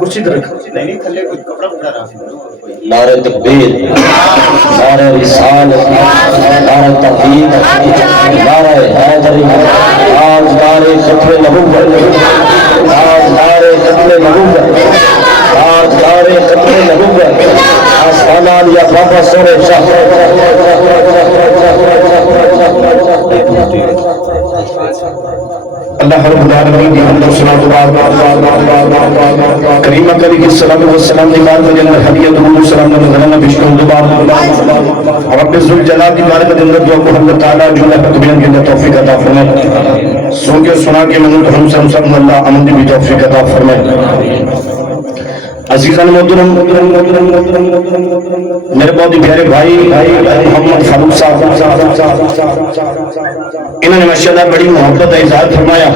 کرسی تو رکھو نعرہ تکبیر، نعرہ رسالت، نعرہ توحید، نعرہ حیدری، تاجدار ختم نبوت، تاجدار ختم نبوت، تاجدار ختم نبوت، آسمان یا بابا سورے شاہ اللہ رب العالمین کی حمد و ثنا کریمہ علیہ الصلوۃ والسلام دی بات کے اندر حدیت و سلام نظرانہ بشکر دوبار رب ذوالجلال کی بارگاہ کے اندر دعا کو اللہ تعالی جل تکبیر کے توفیق عطا فرمائے، سن کے سنا کے منظور ہم سب اللہ امن کی توفیق عطا فرمائے۔ عزیزان محترم، میرے بہت ہی پیارے بھائی محمد فاروق صاحب، انہوں نے ماشاءاللہ بڑی محبت کا اظہار فرمایا،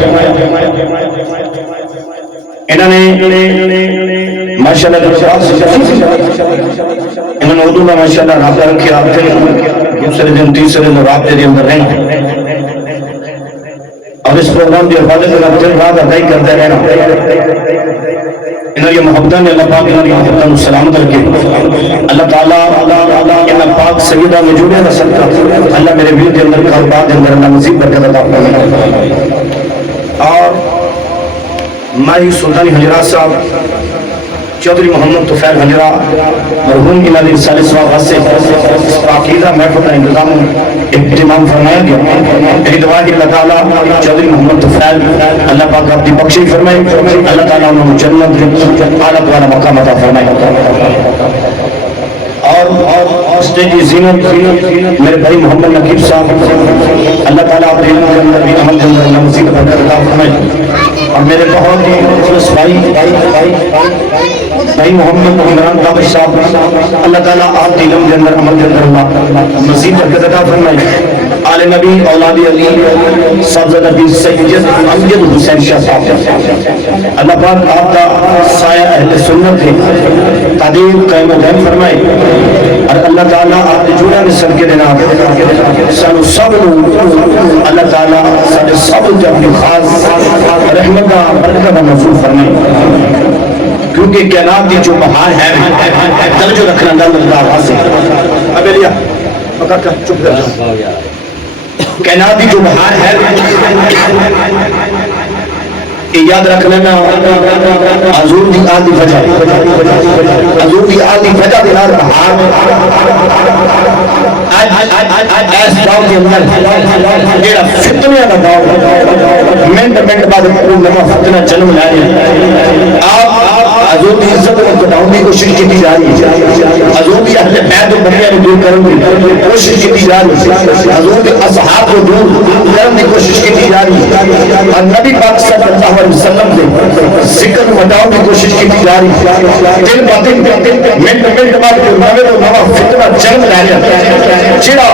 انہوں نے ماشاءاللہ انہوں نے اردو میں ماشاءاللہ رابطہ رکھے، آپ دوسرے دن تیسرے دن رابطے کے اندر رہیں اور اس پروگرام کی حفاظت کا دن رات ادائی کرتے رہنا۔ انہوں یہ محبتہ نے اللہ پاک انہوں نے محبتہ کو سلامت رکھے، اللہ تعالیٰ انہوں پاک سیدہ مجوبہ رسل کا اللہ میرے بیل کے اندر کاربات کے اندر اللہ مزید برکت عطا فرمائے۔ اور ماہی سلطانی حجرات صاحب چودھری محمد طفیل حجرہ مرحوم کی نادر سالس واقع سے پاکیزہ محفل کا انتظام اہتمام فرمایا گیا. میری دعا کہ اللہ تعالیٰ چودھری محمد طفیل اللہ پاک اپنی بخشش فرمائے, اللہ تعالیٰ انہوں جنت اعلیٰ والا مقام عطا فرمائے. اور اسٹیج کی زینت میرے بھائی محمد نقیب صاحب, اللہ تعالیٰ اپنے علم کے اندر بھی عمل کے اندر مزید برکت عطا فرمائے. اور میرے بہت ہی مخلص بھائی محمد عمران بابر صاحب, اللہ تعالیٰ آپ کے علم کے اندر عمل کے اندر مزید برکت عطا فرمائے. آل نبی اولاد علی صاحبزادہ بن سید امجد حسین شاہ صاحب, اللہ پاک آپ کا سایہ اہل سنت ہے, تعدیل قائم و دائم فرمائے. اور اللہ تعالیٰ آپ نے جوڑا نے سب کے دینا سانو سب اللہ تعالیٰ سارے سب جب خاص رحمت کا برکت نزول فرمائے. کیونکہ کائنات کی جو بہار ہے توجہ رکھنا اللہ حاصل. اب لیا پکڑ کر چپ کر جاؤ. کائنات کی جو بہار ہے یاد رکھ لینا حضور دی آدھی وجہ, حضور دی آدھی وجہ دے نال بہار ایس دور کے اندر جیڑا فتنے کا دور منٹ بعد کوئی نواں فتنہ جنم لے رہا. آپ حضور کی عزت کو بتاؤں کی کوشش کی جا رہی ہے, حضور کی اہل بیت و بنیاں کو دور کرنے کی کوشش کی جا رہی ہے, حضور کے اصحاب کو دور کرنے کی کوشش کی جا رہی ہے. اور نبی پاک صلی اللہ علیہ وسلم کے ذکر بتاؤں کی کوشش کی جا رہی ہے. دن ب دن منٹ بعد کوئی نواں فتنہ جنم لے رہا. جڑا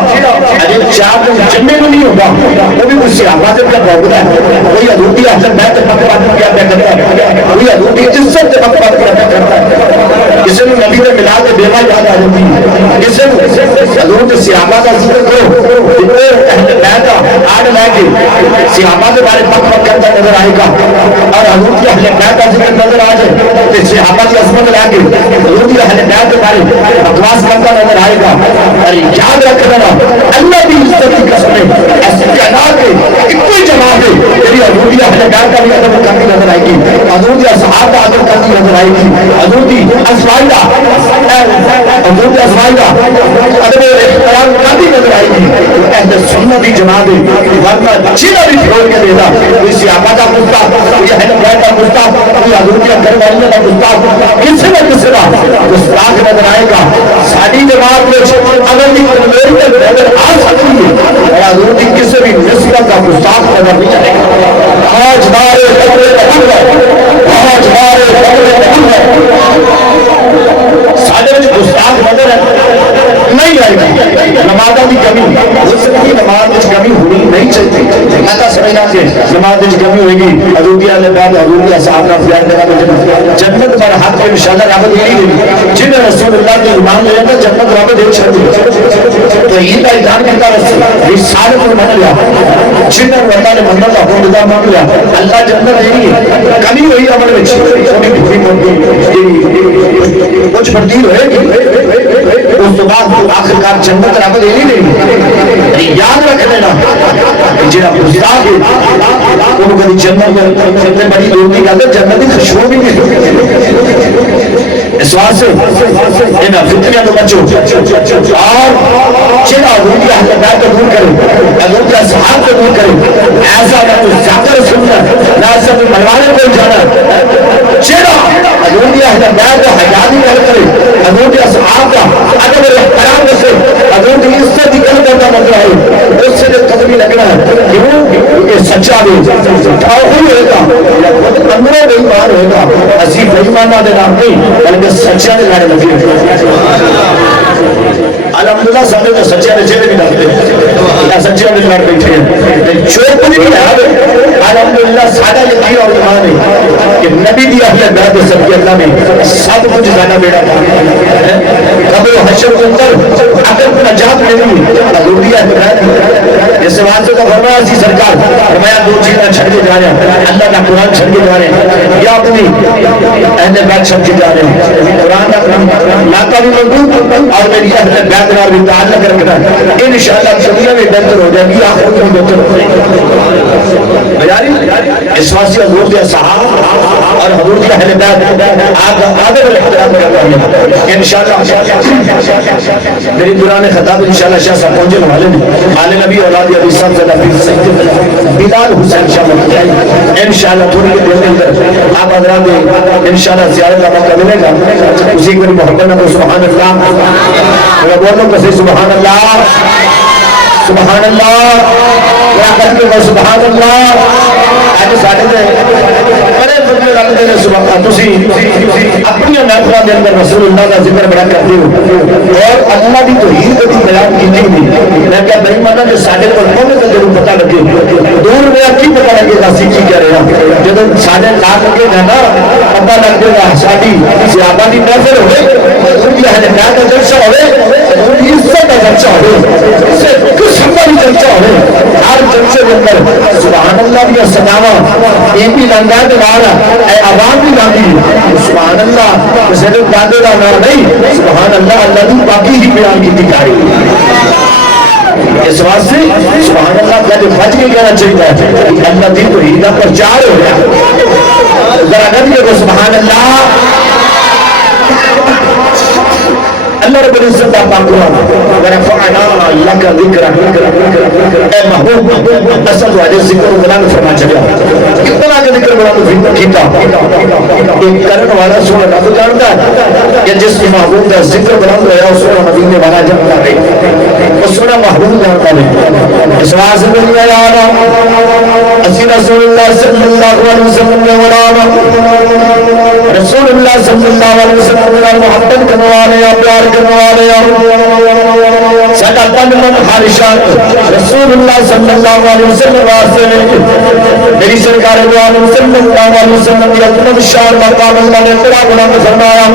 اجے 4 دن جمے کو نہیں ہوگا وہ بھی کچھ صحابہ سے کیا بہت ہے, کوئی حضور کی اہل بیت و بنیاں کیا کرتا ہے, کوئی حضور کی عزت سے بات کرتا ہے, کسی نے نبی نے ملا کے بیوہ یاد آ جاتی ہے, کسی نے حضور کے صحابہ کا ذکر کرو اہل بیت آڑ لے کے صحابہ کے بارے بک کرتا نظر آئے گا, اور حضور کی اہل بیت کا ذکر نظر آ جائے تو صحابہ کی عظمت لے کے حضور کی اہل بیت کے بارے بکواس کرتا نظر آئے گا. اور یاد رکھ لینا اللہ کی عزت کی قسم ہے ایسی کائنات ہے کوئی جماعت ہے میری حضور کی اہل بیت کا بھی ادب کرتی نظر آئے گی, حضور کے اصحاب کا ادب کرتی نظر آئے گی, حضور کی ازواج کا ادب احترام کرتی نظر آئے گی. اہل سنت کی جماعت ہے, ورنہ جنہ بھی چھوڑ کے دیتا کوئی صحابہ کا گستاخ, کوئی اہل بیت کا گستاخ, کوئی حضور کے گھر والوں کا گستاخ, کسی نہ کسی کا گستاخ نظر آئے گا. ساری جماعت میں اگر نظر آ سکتی ہے اور حضور کی کسی بھی نسبت کا گستاخ نظر نہیں آئے گا. آج ہمارے سارے گستاخ نظر نہیں آئے گا. نمازوں کی کمی ہو سکتی, نماز کی کمی ہونی نہیں چاہیے. ایسا سمجھنا کہ نماز کی کمی ہوئے گی حضور کی اہل بیت حضور کے اصحاب کا پیار کرنا جنت پر حق میں انشاءاللہ رحمت نہیں دے جن رسول اللہ کے ایمان لے جاتا جنت رحمت ایک شرط ہے. تو یہ کا اعلان کرتا رسالت کو مان لیا, جن اللہ نے منت اپنا خدا مان لیا, اللہ جنت نہیں ہے. کمی ہوئی عمل میں کچھ تبدیل ہوئے گی, اس تو بعد آخرکار جنت رحمت نہیں دے. یاد رکھ لینا جنہاں گستاخ ہے انہوں کبھی جنت اتنے بڑی دور نہیں کرتے, جنت کی خوشبو بھی نہیں. اس واسطے انہاں فتنیاں تو بچو اور جنہاں حضور کی اہل بیت کو دور کرے, حضور کے اصحاب کو دور کرے. ایسا نہ تو ذکر سننا نہ ایسا تو ملوانے کو جانا. جنہاں حضور کی اہل بیت کو حیاتی کر کرے, حضور کے اصحاب کا ادب و احترام سے حضور کی عزت کی قدر کرنا مطلب ہے اس سے جو قدمی لگنا ہے کیوں کہ سچا بھی توحید ہوئے گا یا خود اندروں بے ایمان ہوئے گا. اسی بے ایمانہ دے نام نہیں بلکہ سچا دے لڑے لگے. الحمدللہ سارے تو سچے نے چہرے بھی لگتے ہیں, سچے نے لڑ بیٹھے ہیں جو کچھ بھی ہے. الحمدللہ سارا یقین اور ایمان ہے کہ نبی دی اہل بیت سب کے اللہ میں سب کچھ زیادہ بیڑا تھا. قبر و حشر کے اندر اگر کو نجات ملی حضور دی اہل بیت اس واسطے کا فرمایا اسی سرکار فرمایا دو چیزیں چھڑ کے جا رہے ہیں, اللہ کا قرآن چھڑ کے جا رہے ہیں یا اپنی اہل بیت چھڑ کے جا رہے ہیں. قرآن کا لاتا بھی مضبوط اور میری اہل بیت بھی تعلق رکھنا ہے. انشاءاللہ دنیا میں بہتر ہو جائے گی, آخرت میں بہتر ہو جائے گی. اس واسطے حضور کے صحابہ اور حضور کے اہل بیت آدھے احترام کرتا ہے انشاءاللہ. میری دوران خطاب انشاءاللہ شاہ صاحب پہنچے والے ہیں آل نبی اولاد علی صاحب سے نبی سید بلال حسین شاہ مطلعی انشاءاللہ تھوڑی کے دن اندر آپ حضرات انشاءاللہ زیارت کا موقع ملے گا. اسی کو محبت نہ سبحان اللہ بولو کسی سبحان اللہ سبحان اللہ یا کہتے ہیں سبحان اللہ. آج ساڑھے دے بڑے فضل رکھتے ہیں سبحان اللہ. تسی اپنی محفلہ دے اندر رسول اللہ کا ذکر بڑا کرتے ہو اور اللہ کی توحید کی بیان کی نہیں. میں کہا بھائی مانا جو ساڑھے کو ہونے کا ضرور پتہ لگے دور میں کی پتہ لگے گا سیکھی کہہ رہے ہیں جب ساڑھے لاکھ لگے گا نا پتہ لگے گا ساڑھی صحابہ کی محفل ہوئے ان کی اہل بیت کا جلسہ ہوئے ان کی عزت کا جلسہ ہوئے اس سے کچھ ہماری جلسہ ہوئے ہر جلسے کے اندر سبحان اللہ کی سناوا ایک بھی لنگا کے مارا اے عوام بھی لاندی سبحان اللہ صرف دادے کا نام نہیں سبحان اللہ اللہ کی باقی ہی بیان کی دکھائی. اس واسطے سبحان اللہ پہلے بچ کے کہنا چاہیے اللہ دی توحید کا پرچار ہو گیا ذرا نبی کو سبحان اللہ. اللہ رب العزت کا پاک قرآن ورفعنا لک ذکرک اے محبوب اسد والے ذکر بلند فرما چلیا کتنا کا ذکر بلند کیتا ایک کرن والا سونا رب جانتا ہے کہ جس محبوب کا ذکر بلند ہوا اس کو نبی نے والا جانتا ہے اس سونا محبوب جانتا ہے. اس واسطے دنیا یارا اسی رسول اللہ صلی اللہ علیہ وسلم نے ولانا رسول اللہ صلی اللہ علیہ وسلم نے محبت کرنے والے پیار کرنے والے سدا تن من خواہشات رسول اللہ صلی اللہ علیہ وسلم واسطے میری سرکار دو عالم صلی اللہ علیہ وسلم کی عظمت شان مقام اللہ نے تیرا بلند فرمایا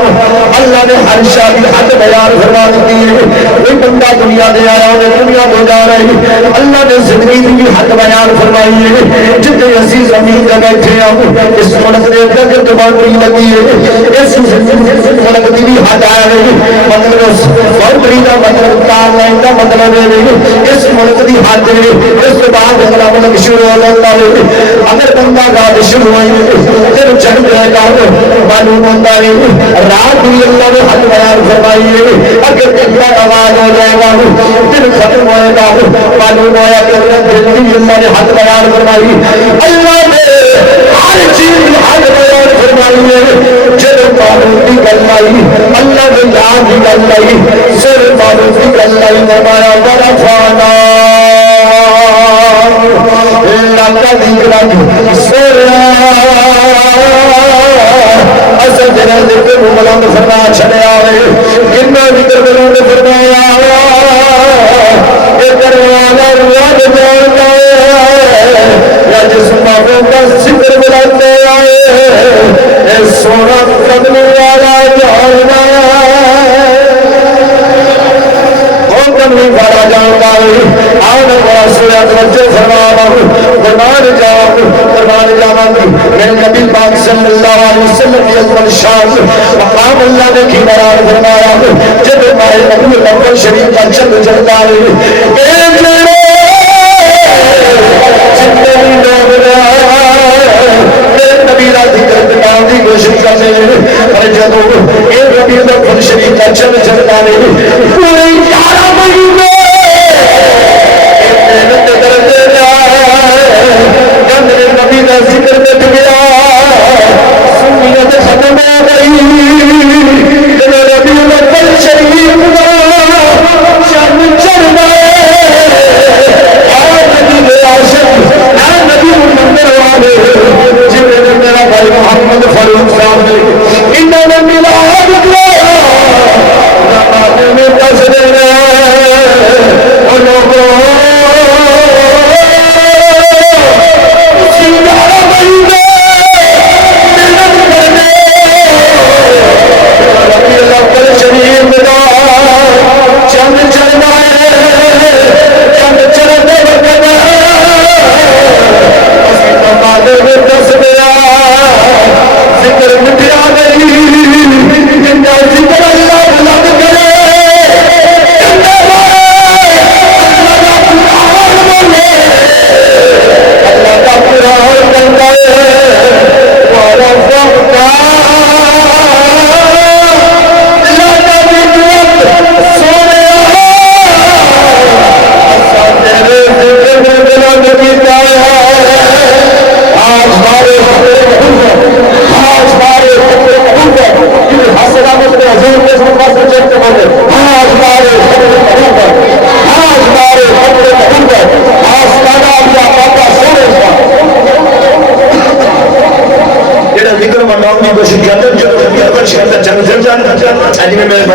اللہ نے ہر شان کی حد بیان فرما دی ہے. کوئی بندہ دنیا دے آیا انہیں دنیا دے جا رہی اللہ نے زندگی کی حد بیان فرمائی ہے. جتنے عزیز زمین کا بیٹھے ہیں اس ملک نے اگر تمہاری لگی ہے اس ملک کی بھی حد آیا ہے مطلب باؤنڈری کا مطلب کام لائن کا مطلب ہے اس ملک کی حد ہے اس کے بعد اگلا ملک شروع ہو جاتا ہے. اگر بندہ گاڑی شروع ہوئی پھر جنگ رہے گا معلوم ہوتا ہے رات بھی اللہ نے حد بیان فرمائی ہے. اگر بندہ آواز ہو جائے گا پھر ختم ہوئے گا معلوم ہوا کہ اللہ نے حد بیان فرمائی. اللہ نے ہر چیز کی حد بیان فرمائی ہے. جب معلوم کی گل آئی اللہ نے یاد کی گل آئی سر معلوم کی گل آئی فرمایا ورفعنا لک ذکرک سر اصل جنہ ذکر بلند فرما چھڑیا ہے جنہ ذکر بلند فرمایا یہ کروانا رب جانتا ہے یا جس محبوب کا ذکر بلند آئے اے سونا قدم والا جاننا نہیں بڑا جانتا ہے آن واسطے توجہ فرمانا فرمان جاواں گی میرے نبی پاک صلی اللہ علیہ وسلم کی عظمت شان مقام اللہ نے کی بیان فرمایا جب ماہ نبی الاول شریف کا چند چلتا ہے اے جڑے جتنے بھی لوگ میرے نبی کا ذکر بتانے کی کوشش کرتے ہیں پر جب اے نبی الاول شریف کا چند چلتا ہے پورے 11 مہینے محنت کرتے جب میرے نبی کا ذکر بیٹھ گیا سنیت ختم ہو گئی جب نبی الاول شریف کا چند چڑھ گئے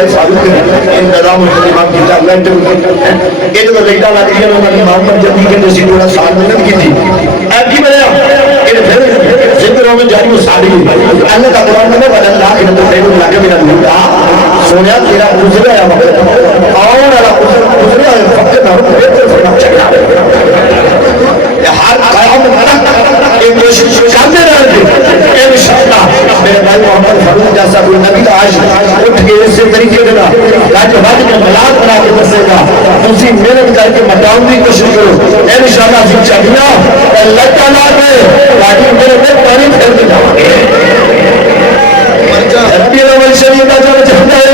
بھائی ثابت کریں انتظام انتظام کیتا لائٹ ایک تو لائٹاں لگ گئی انہوں نے امام پر جلدی کے اسی تھوڑا سال محنت کی تھی اب کی بنیا کہ پھر ذکروں میں جاری وہ ساڑی اللہ کا قرآن میں بدل اللہ کہ تو خیر اللہ کے میرا ملتا سونیا تیرا گزرا ہے وقت اور اللہ گزرا ہے فقط نہ بہتر فرما چاہیے ہر قیامت تک یہ کوشش کرتے رہے گے انشاءاللہ میرے بھائی محمد فاروق جیسا کوئی نبی کا عاشق اٹھ کے اس طریقے سے گاج بھاج میں ملاد بنا کے دسے گا اسی محنت کر کے مٹاؤں کی کوشش کرو انشاءاللہ جی چاہیے اللہ تعالیٰ نے باقی میرے میں پانی پھیر کے جاؤں گے ربی الاول شریف کا جو چاہتا ہے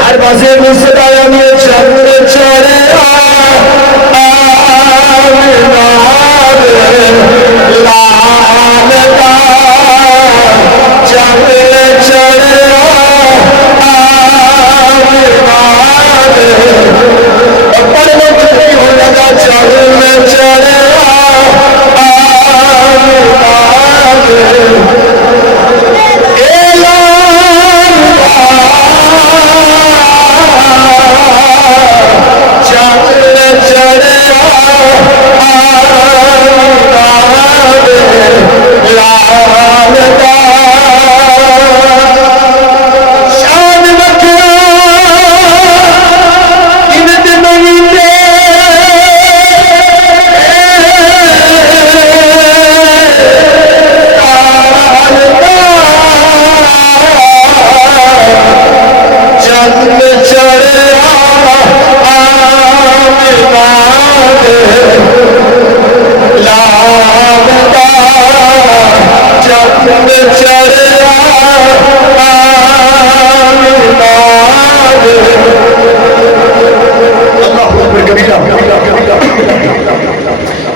ہر پاسے مجھ آیا میں چاہتے چارے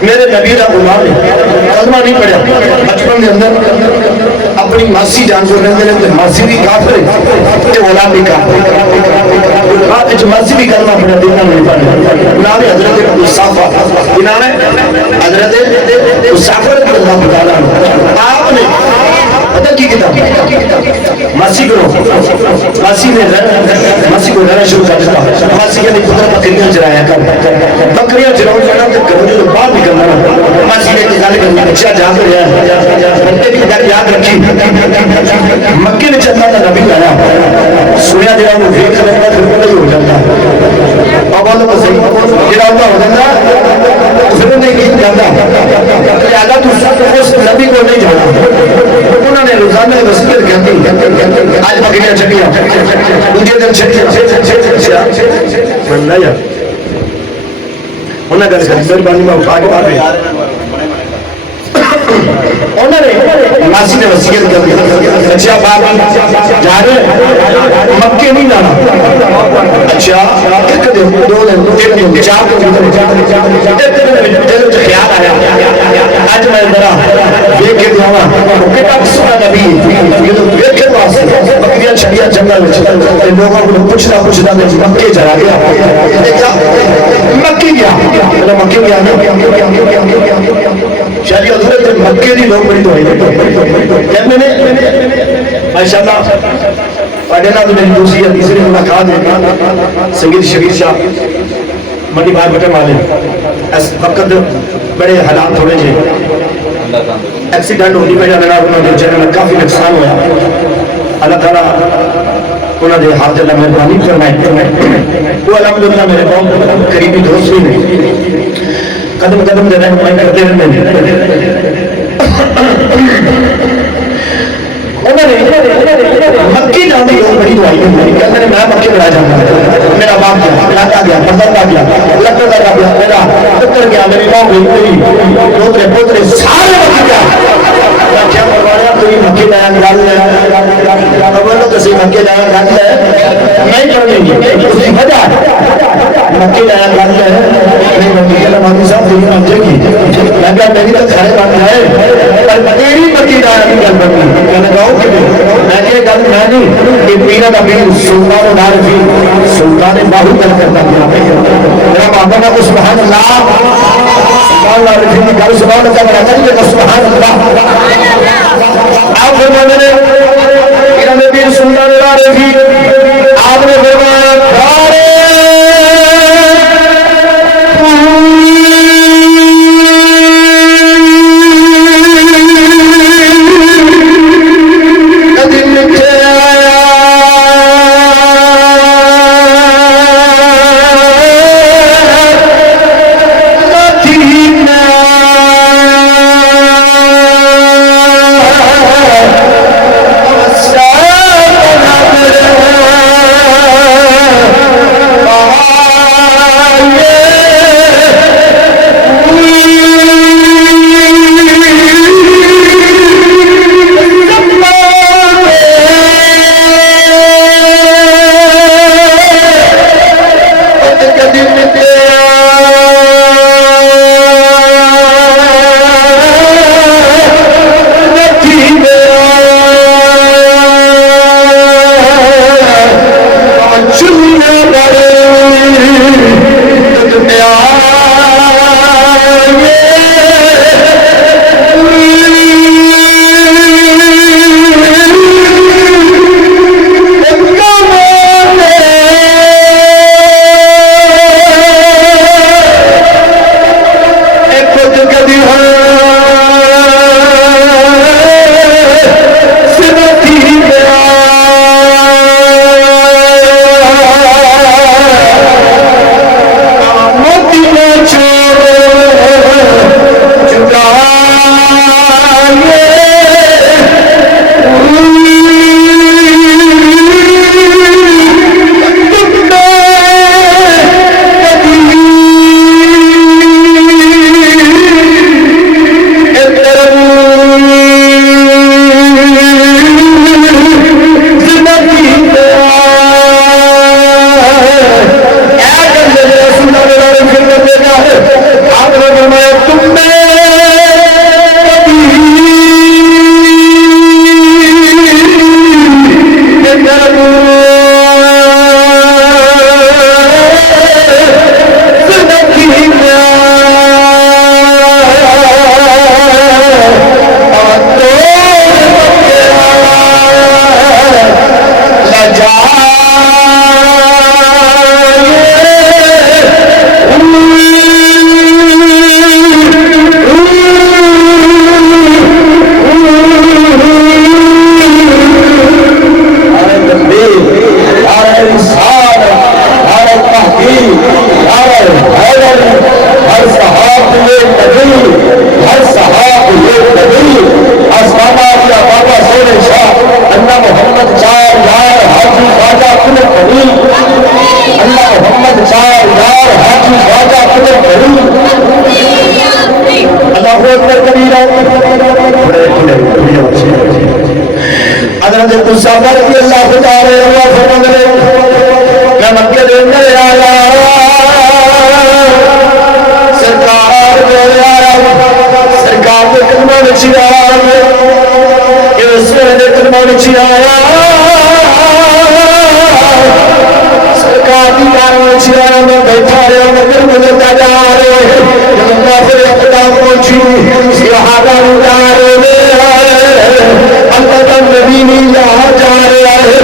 میرے نبی کا غلام ہے کلمہ نہیں پڑھا بچپن کے اندر اپنی ماسی جان کو رہتے رہتے ماسی بھی کافر ہے تے غلام بھی کافر ہے بعد وچ ماسی بھی کلمہ پڑھا دینا نہیں پڑھا نام حضرت اسافہ نام ہے حضرت اسافہ رضی اللہ تعالی عنہ آپ نے پتہ کی کتاب ماسی کو ماسی نے ماسی کو رہنا شروع کر دیا ماسی کے لیے پتہ بکریاں چرایا کر بکریاں چراؤ جانا تو گھر جو باہر بھی کرنا ماسی نے نکال کر بچہ جا کر رہا بندے کی گل یاد رکھی مکے میں چلنا تھا نبی آیا سنیا جڑا وہ دیکھ لینا پھر پتہ ہی ہو جاتا اب بولو بس جڑا ہوا ہو جاتا پھر نہیں جاتا زیادہ تو اس نبی کو نہیں جانا انہوں نے روزانہ وصیت کہتی آج بکریاں چھٹیاں دوسرے دن چھٹیاں بننا یار انہوں نے مہربانی میں اٹھا کے آگے انہوں نے ماسی نے وصیت کر دیا اچھا باپ جا رہے مکے نہیں جانا اچھا ایک دن دو دن تین دن چار دن دل جو خیال آیا آج میں ذرا دیکھ کے دیا کتاب سنا نبی یہ تو دیکھ کے واسطے بکریاں چھڑیاں جنگل میں لوگوں کو پوچھنا مکے چلا گیا مکے گیا مکے گیا شاید ادھر مکے دی لوگ بڑی دعائی کہتے ہیں ماشاءاللہ پڑھے نا تو میری دوسری یا تیسری ملاقات ہے سنگیت شبیر شاہ منڈی بھائی بٹے والے اس وقت بڑے حالات تھوڑے جے ایکسیڈنٹ ہوتی پہ جانے انہوں نے جنہوں میں کافی نقصان ہوا اللہ تعالیٰ انہوں نے حاضر اللہ مہربانی فرمائے وہ الحمدللہ میرے بہت قریبی دوست بھی نہیں قدم قدم دے رہے ہیں کرتے رہے انہوں نے مکی جانے کی بڑی دعائی کہتے ہیں میں مکی بڑا جانا میرا باپ گیا لاتا گیا پردہ گیا لکڑا گیا میرا پتر گیا میری ماں گئی پوترے پوترے سارے مکی گیا کیا مروایا تو یہ مکی لایا گل ہے بولو تو صحیح مکی لایا گل ہے نہیں کرنے گی اس کی وجہ مکی لایا گل ہے نہیں مکی کہ مکی صاحب تیری مجھے گی میں کہا میری تو کھڑے بن جائے پر تیری مکی لایا کی گل بنی کہنے کہا میں کہ گل میں نہیں کہ میرا کا پیر سلطان و نارفی سلطان باہو گل کرتا گیا میرا بابا کا سبحان اللہ سلطان نارفی کی گل سبحان اللہ بنا کر سبحان اللہ آپ فرمانے نے میرا پیر سلطان و نارفی آپ حضرت اسامہ رضی اللہ تعالی عنہ فرماتے ہیں میں مکے دے اندر آیا سرکار دے آیا سرکار دے کلمہ وچ آیا اس دے کلمہ وچ آیا سرکار دی بار وچ آیا میں بیٹھا رہا مگر مجھے جا رہے جب کافر اقدام پہنچی صحابہ اتار لے اللہ کا نبی نہیں یہاں جا رہا ہے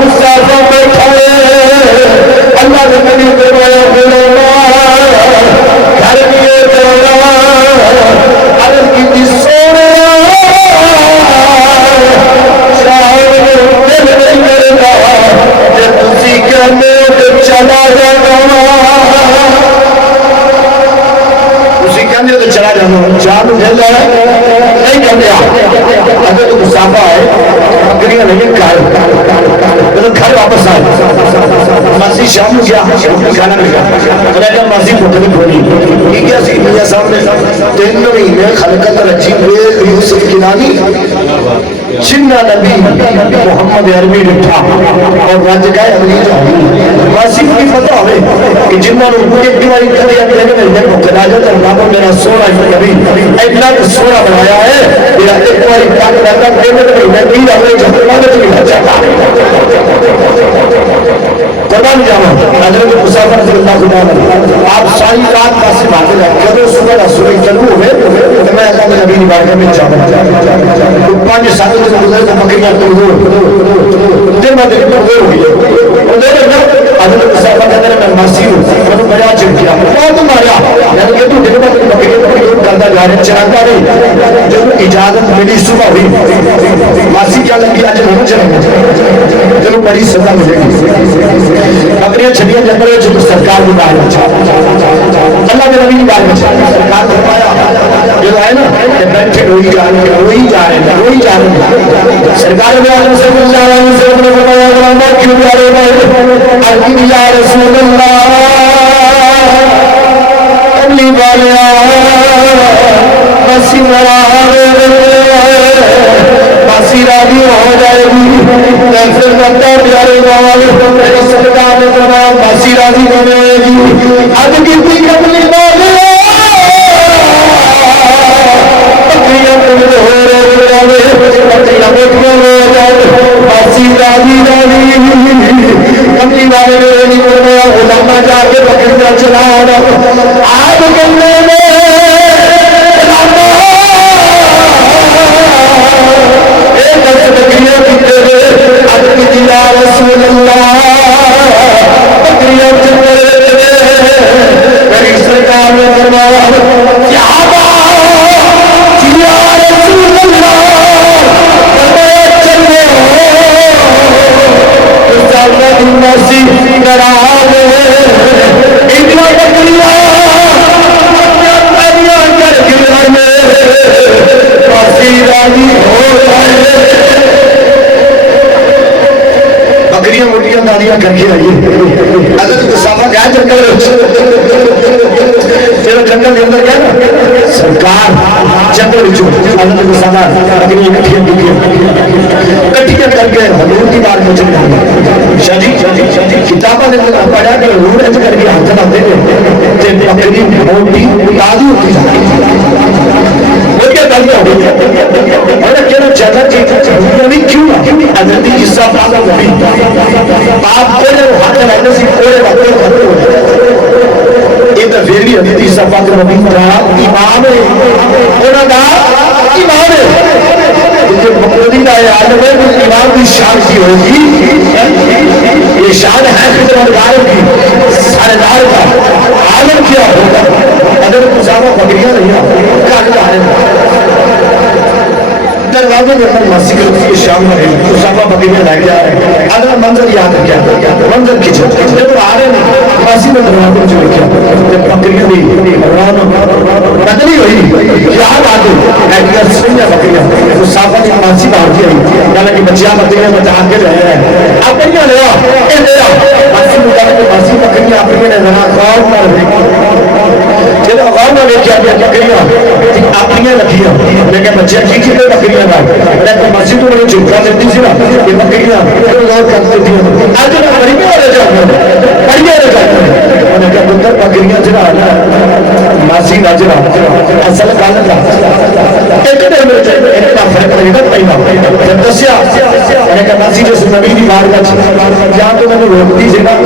مسافر بیٹھا ہے اللہ کا نبی فرمایا گھر لیے جانا عرض کی سونا شاید دل نہیں کرتا جب تسی کہنے تو چلا جانا تو چلا جانا چار دل نہیں کرتے اگر تو مسافہ ہے بکریاں نہیں گھر واپس آئے مرضی شام کو کیا کھانا نہیں کھانا مرضی پتنی کھولی یہ کیا سی میاں صاحب نے 3 مہینے خلقت رچی ہوئے یوسف کنانی چنہ نبی محمد عربی لٹھا اور رج گئے اگلی جاؤں واصف کی پتہ ہوئے کہ جنہوں نے مجھے دیوائی کرے اگلے میں نے کو قداجت رابع میرا سونا نبی اینا کا سونا بنایا ہے میرا ایک باری پاک رہتا قیمت میں میں دین اگلے جہتمانت کی بچاتا قربان جاؤں حضرت مسافر رضی اللہ خدا آپ ساری رات پاس باتیں رہا کدو صبح رسول چلو ہوئے میں اللہ نبی کی بارگاہ میں چاہتا 5 سال سے گزر تو بکریاں کمزور دن ب دن کمزور ہوئی حضرت صاحبہ کہتے ہیں میں ماسی ہوں میں بڑا چڑکیا بہت ماریا یعنی کہ تو دن ب دن بکریاں کرتا جا رہے چراتا نہیں جب اجازت ملی صبح ہوئی ماسی کیا لگی آج نہیں چلیں جب بڑی سزا ملے گی بکریاں چھڑیاں جب رہے جو سرکار کی بار بچا اللہ کے نبی کی بار بچا سرکار فرمایا جو ہے نا کہ بیٹھے روئی جا رہے ہیں سرکار میں عالم سے کچھ جا رہا ہوں سے اپنے فرمایا غلامہ کیوں جا رہے ہیں عربی یا رسول اللہ کملی والیا بسی باسی راضی ہو جائے گی پھر بتا پیارے بال سرکار نے فرمایا باسی راضی ہونے گی اب کتنی کملی والے بکریاں کمزور ہو رہے بکریاں بیٹھیاں ہو جائے باسی راضی کملی والے نے نہیں فرمایا غلامہ جا کے بکریاں چلا آج کمرے میں رسول اللہ بکریاں چلے میری سرکار نے فرمایا کیا بات یا رسول اللہ فرمایا چلے تو سالہ دن مرسی کرا دے اتنا بکریاں پہلیاں کر گیا میں باسی راضی ہو جائے بکریاں موٹیاں داڑیاں کر کے آئیے حضرت صحابہ گیا جنگل پھر جنگل کے اندر گیا نا سرکار جنگل حضرت صحابہ بکریاں کٹھیاں کر کے حضور کی بار میں چلے گئے شاہ جی کتابہ نے پڑھا کہ حضور ایسے کر کے ہاتھ لاتے ہیں کہ بکری موٹی تازی ہوتی موٹیاں تازیاں ہوتی میں نے کہنا چاہتا کہ کیوں حضرت عیسیٰ پاک نبی آپ کوڑے ہاتھ لائنے سے کوڑے باتیں کھاتے ہوئے ایک دفعہ بھی حضرت عیسیٰ پاک نبی کا امام ہے انہوں کا امام ہے جو مقردی کا عالم ہے وہ امام کی شان کی ہوگی یہ شان ہے خدمتگار کی سردار کا عالم کیا ہوگا اگر مسافہ بکریاں نہیں کہاں عالم دروازے میں اپنے ماسی کرتی ہے شام میں مسافہ بکریاں لگ جا رہے ہیں اگر منظر یاد کیا منظر کچھ جب آ رہے ہیں ماسی میں دروازے میں چلے کیا جب بکریاں دی بدلی ہوئی یاد آ گئی ایڈیا سنیا بکریاں مسافہ کی ماسی باہر کی آئی حالانکہ بچیاں بکریاں بچا کے رہے ہیں اپنیاں لیا اے لیا ماسی مطابق کہ ماسی بکریاں اپنیاں نے ذرا غور نہ رہے جب غور نہ رہے کیا بکریاں اپنیاں لکھیاں لیکن بچے کی کی بکریاں لیکن مسجد میں چپکا دیتی سی نا یہ بکریاں غور کرتے تھے آج میں غریبی والے جاتے ہیں بڑی والے جاتے ہیں انہوں نے کہا پتر بکریاں جڑا ماسی کا جڑا اصل گل کا ایک دن میں اتنا فرق نہیں نہ پہنا جب دسیا میں نے کہا ماسی جس نبی کی بارگاہ یا تو میں نے روکتی سی نا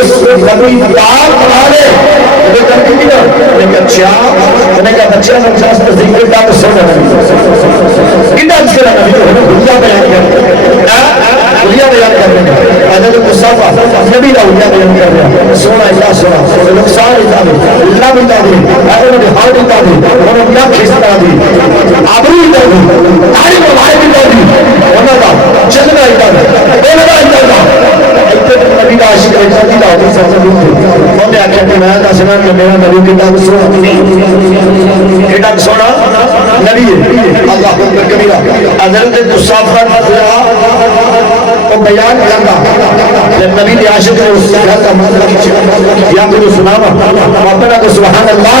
اس نبی دار بنا لے وہ کرتی تھی نا میں نے کہا اچھا میں نے کہا بچہ میں جاس پر ذکر کا تو سونا کتنا اچھا نبی تو ہمیں بھولیا بیان کر بھولیا بیان کرنے کا حضرت مصطفیٰ نبی کا بھولیا بیان کر رہا سونا اللہ سونا نقصان اتا دے اللہ بھی اتا دے اگر انہیں ہاتھ اتا دے انہیں اپنا کھیستا دے آبری اتا دے تاریخ مبارک اتا دے انہوں کا چلنا اتا دے بولنا اتا دے اتنے نبی کا عاشق اتا دے ہوتی سب سے دور دے انہوں نے آکھا کہ میں دسنا کہ میرا نبی کتاب سونا کتاب سونا نبی ہے اللہ اکبر کبیرہ حضرت مصطفیٰ کو بیان کرنا جب نبی نے عاشق نے اس گھر کا منظر کھینچا یا پھر سناوا اپنا تو سبحان اللہ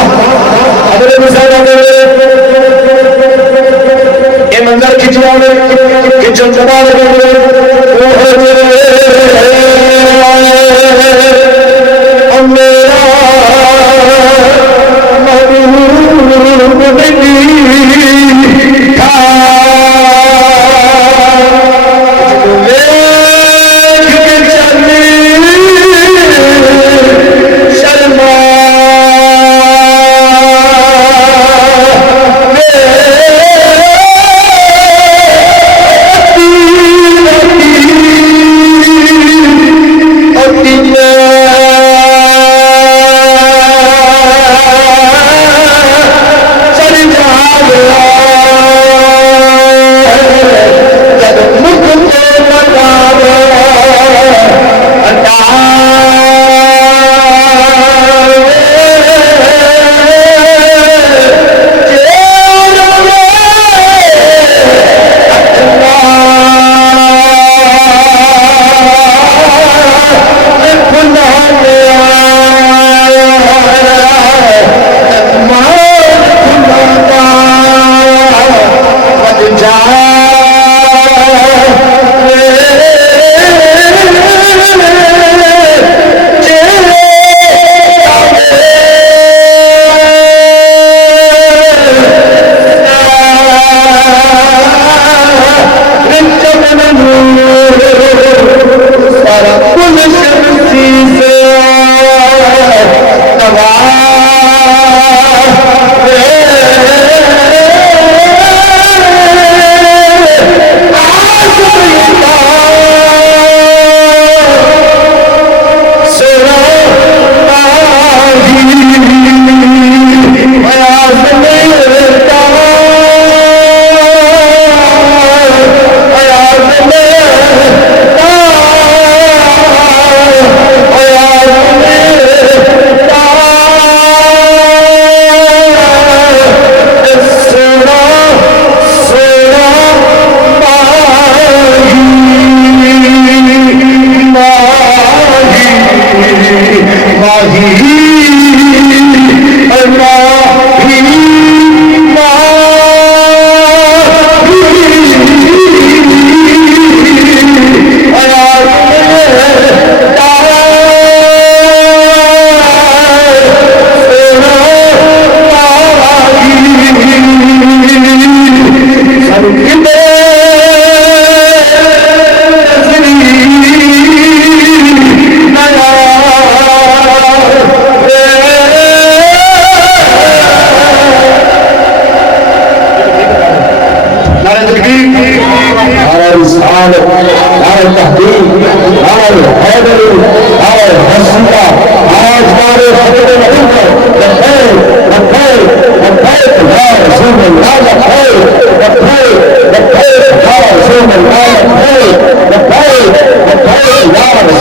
حضرت مصطفیٰ نے یہ منظر کھینچا کہ چنچنا لگے وہ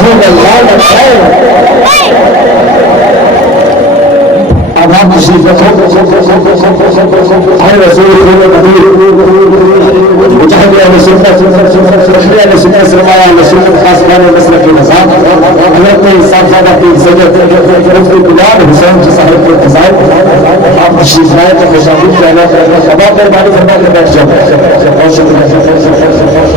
رسول اللہ اب آپ تشریف رکھو ہر رسول مجاہد اہل سنت تشریح اہل سنت سرمایہ اہل سنت خاص بان مسلک کے نظام حضرت صاحب زادہ پیر سید مفتی بلال حسین کی صاحب کے فضائل آپ تشریف لائے تو خوشامد کہنا خدا پر باری فرما کے بیٹھ جاؤ بہت شکریہ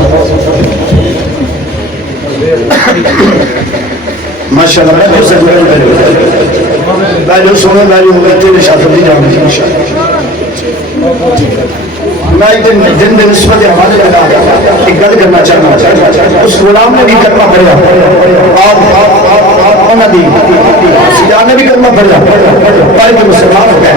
ماشاءاللہ میں تو سے بیلو سونے بیلو ہوگا تیرے شاطر دی جاؤں گی میں ایک دن دن نسبت حوالے لگا ایک گل کرنا چاہنا اس غلام نے بھی کرنا پڑا اور انہوں نے سیدہ نے بھی کرنا پڑا پائے تو مسلمان ہو گئے